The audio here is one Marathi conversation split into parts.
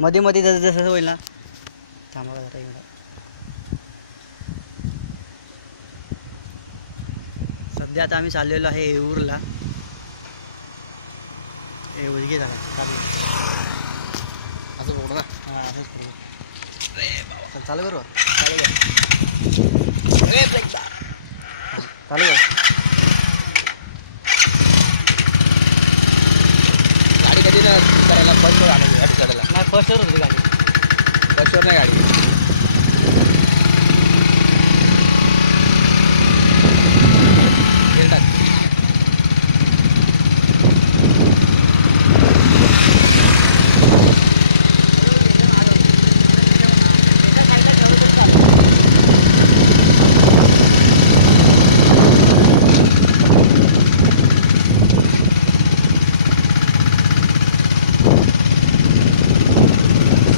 मध्ये मध्ये जसं जसं होईल ना. थांबा जरा एवढा. सध्या आता आम्ही चाललेलो आहे येऊरला. येऊर घे झाला असं बोल ना. हां असंच करू. चल चालू करू. चालू कर. चालू कर. गाडी कधी ना करायला फर्स्टवर आणायची गाडी चढायला. नाही फर्स्टवर होती गाडी. फर्स्टवर नाही गाडी.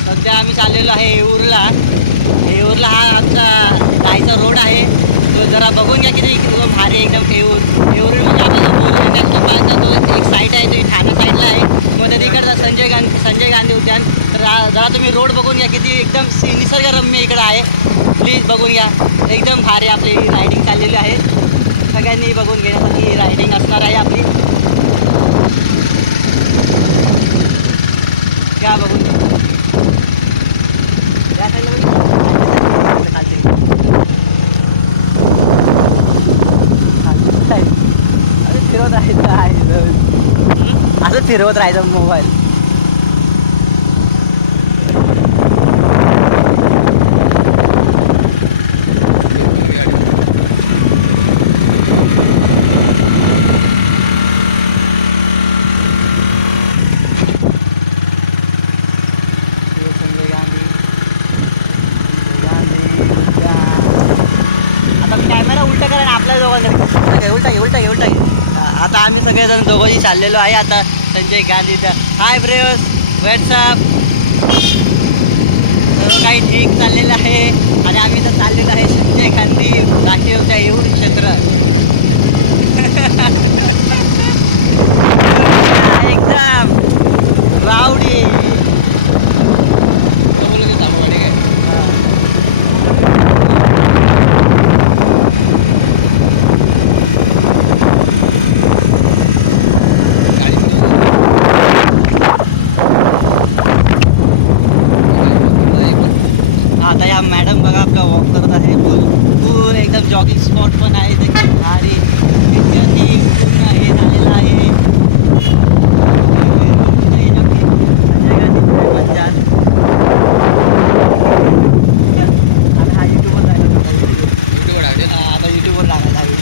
सध्या आम्ही चाललेलो आहे येऊरला. येऊरला हा आमचा जायचा रोड आहे. तो जरा बघून घ्या किती भारी एकदम. येऊर म्हणजे आपण जो बोलून नॅशनल पार्कचा तो एक साईड आहे, तो ठाणे साईडला आहे. मध्ये तिकडचा संजय गांधी उद्यान. तर जरा तुम्ही रोड बघून घ्या किती एकदम निसर्गरम्य इकडं आहे. प्लीज बघून घ्या. एकदम भारी आपली रायडिंग चाललेली आहे. सगळ्यांनी बघून घेण्यासाठी रायडिंग असणार आहे आपली. क्या बघून घ्या. या साईडला फिरवत राहायचं आहे. असं फिरवत राहायचं मोबाईल. आता मी कॅमेरा उलटा करा ना आपल्या दोघांना. उलटा घे. आता आम्ही सगळेजण दोघंही चाललेलो आहे. आता संजय गांधीचा हाय ब्रेव्स व्हॉट्सअप सर्व काही ठीक चाललेलं आहे. आणि आम्ही तर चाललेलो आहे संजय गांधी राष्ट्रीय उद्यान येऊर क्षेत्र. एकदम रावडी. आता या मॅडम बघा आपला वॉक करत आहे. पूर्ण एकदम जॉगिंग स्पॉट पण आहे. एकदम भारी पूर्ण हे झालेलं आहे. आता हा युट्यूबवर जायला आता युट्यूबवर लागायला हवी.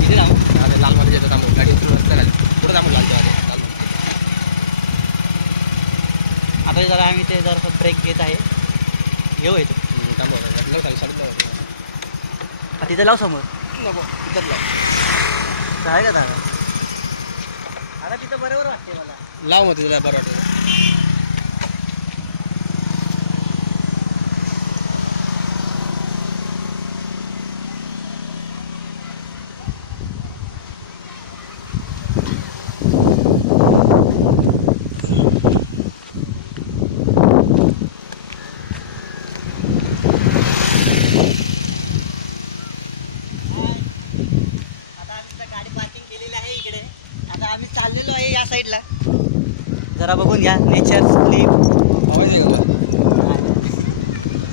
किती लावू लाल मध्ये येतो थांबू. गाडी पुढे थांबू लागतो. आता जरा आम्ही ते जरा ब्रेक घेत आहे. घेऊ येतो थांबू. तिथे लाव समोर. तिथंच लाव. काय का दादा आता तिथं बरोबर वाटते मला. लाव मग तुला बरं वाटतं. आम्ही चाललेलो आहे या साईडला. जरा बघून घ्या नेचर स्लीप.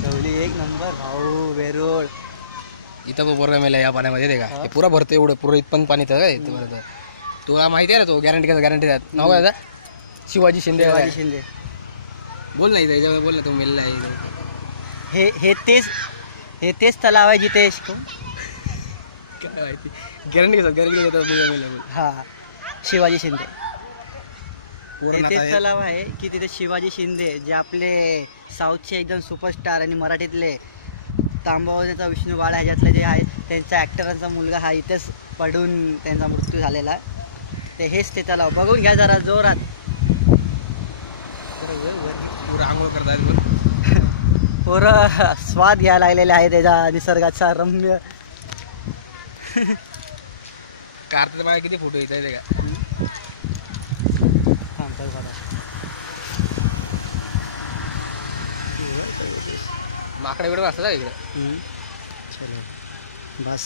चवली एक नंबर भाऊ वेरूळ. इथं बरोबर मेला या पाण्यामध्ये ते का हे पुरा भरतं एवढं पुरं इथपर्यंत पाणी तर काय तुला माहिती आहे ना. तो गॅरंटी द्यात नाव काय त्याचा शिवाजी शिंदे. बोल नाही त्याच्यामध्ये बोल ना. तो मेलेला आहे. हे तेच तलाव आहे जिथे काय माहिती. गॅरंटी घेतात. हा शिवाजी शिंदे. पूर्ण तेच तलाव आहे की तिथे शिवाजी शिंदे जे आपले साऊथचे एकदम सुपरस्टार आणि मराठीतले तांबावण्याचा विष्णू बाळा ह्याच्यातले जे आहे त्यांचा ॲक्टरांचा मुलगा हा इथेच पडून त्यांचा मृत्यू झालेला. ते हेच ते तलाव बघून घ्या जरा जोरात. पुरा आंघोळ करतात. पोरं स्वाद घ्यायला लागलेले आहे त्याच्या निसर्गाचा रम्य. कारचा मला किती फोटो येत आहे ते का. माकडे बिकडे असतात का इकडे. चलो बस.